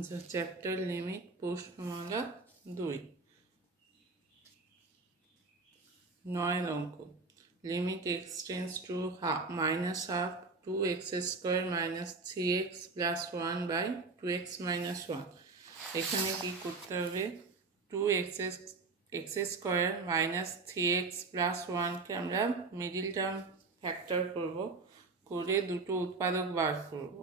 chapter limit প্রশ্নমালা 2 9 অঙ্ক limit x tends to minus half 2x square minus 3x plus 1 by 2x minus 1 এখানে কি করতে হবে 2x square minus 3x plus 1 কে আমরা middle term factor করব করে দুটো উৎপাদক বার করব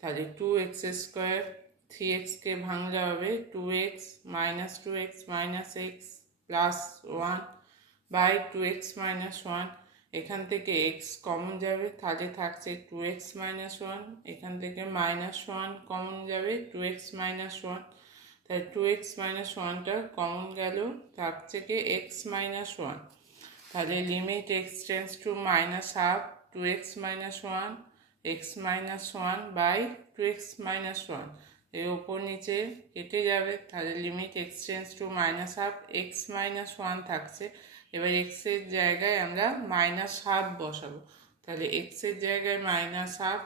তাহলে 2x square 3x কে ভাঙলে হবে 2x minus 2x minus x plus 1 by 2x minus 1 এখান থেকে x কমন যাবে তাহলে থাকছে 2x minus 1 এখান থেকে minus 1 কমন যাবে 2x minus 1 তাহলে 2x minus 1 টা কমন গেল থাকছে কি x minus 1 তাহলে limit x tends to minus half 2x minus 1 x minus 1 by 2x minus 1 এই উপর নিচে কেটে যাবে তাহলে limit x tends to minus half x minus 1 থাকছে এবার x এর জায়গায় আমরা minus half বসাবো তাহলে x এর জায়গায় minus half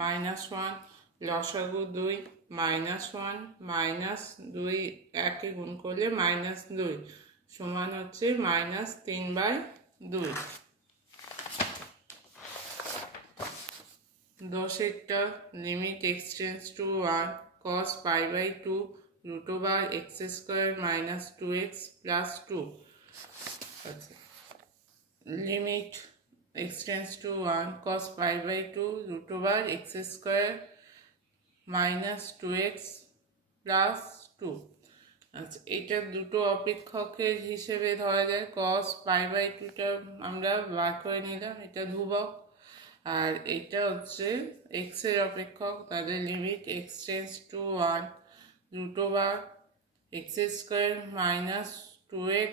minus 1 লসাগু 2 minus 1 minus 2 একে গুণ করলে minus 2 সমান হচ্ছে minus 3/2 10 limit x tends to 1 cos pi by 2 root over x square minus 2x plus 2 limit x tends to 1 cos pi by 2 root over x square minus 2x plus 2 আচ্ছা এটা দুটো অপেক্ষকের হিসেবে ধরা যায় cos pi by 2 টা আমরা বার করে নিলাম এটা ধ্রুবক আর এটা হচ্ছে x এর অপেক্ষক তাহলে limit x tends to 1 root over x square minus 2x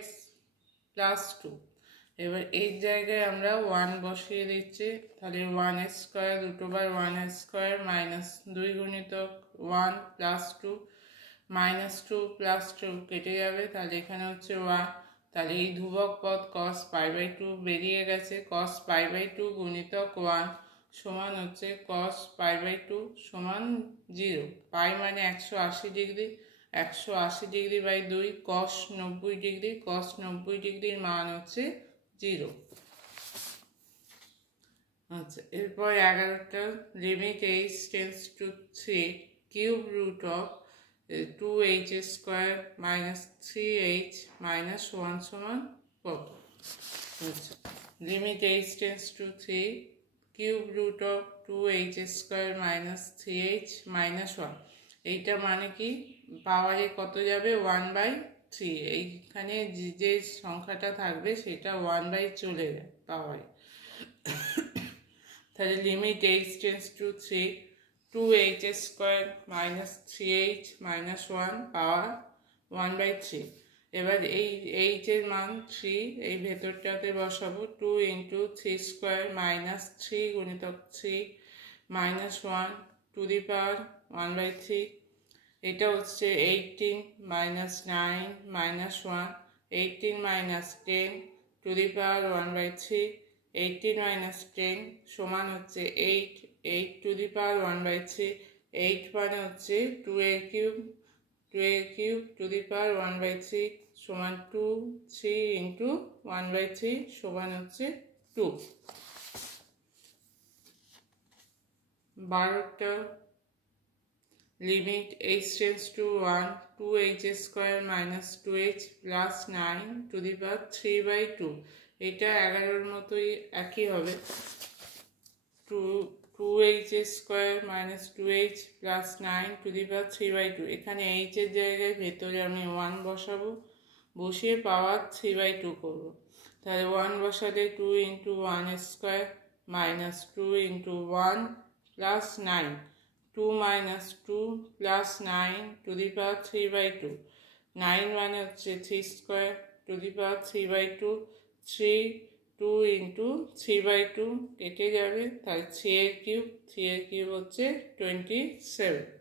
plus 2 এবার এই জায়গায় আমরা 1 বসিয়ে দিচ্ছি তাহলে 1 square root over 1 square minus 2 গুণিতক 1 plus 2 minus 2 plus 2 কেটে যাবে তাহলে এখানে হচ্ছে 1 তাহলে এই ধ্রুবক পদ cos pi by 2 বেরিয়ে গেছে cos pi by 2 গুণিতক 1 সমান হচ্ছে cos pi by 2 সমান 0 পাই মানে 180 degree 180 degree by 2 cos 90 degree cos 90 ডিগ্রির মান হচ্ছে 0 আচ্ছা এরপর 11টা limit h tends to 3 cube root of 2h square minus 3h minus 1 সমান কত আচ্ছা limit h tends to 3 cube root of 2h square minus 3h minus 1 এইটা মানে কি পাওয়ারে কত যাবে 1/3 এইখানে যে সংখ্যাটা থাকবে সেটা 1/ চলে যাবে পাওয়ারে তাহলে limit h tends to 3 2h square minus 3h minus 1 পাওয়ার 1/3 এবার এই h এর মান 3 এই ভেতরটাতে বসাবো 2 into 3 square minus 3 গুণিতক 3 minus 1 to the power 1/3 এটা হচ্ছে 18 minus 9 minus 1 18 minus 10 to the power 1/3 18 minus 10 সমান হচ্ছে 8 8 to the power 1/3 8 মানে হচ্ছে 2a cube to the power 1/3 সমান 2 3 into 1/3 সমান হচ্ছে 2 12টা limit h tends to 1 2h square minus 2h plus 9 to the power 3/2 এটা 11 এর মতোই একই হবে 2h square minus 2h plus 9 to the power 3/2 এখানে h এর জায়গায় ভেতরে আমি 1 বসাবো বসিয়ে পাওয়ার 3/2 করব তাহলে 1 বসালে 2 into 1 square minus 2 into 1 plus 9 2 minus 2 plus 9 to the power 3/2 9 মানে হচ্ছে 3 square to the power 3/2 3 2 into 3/2 কেটে যাবে তাহলে 3 এর কিউব হচ্ছে 27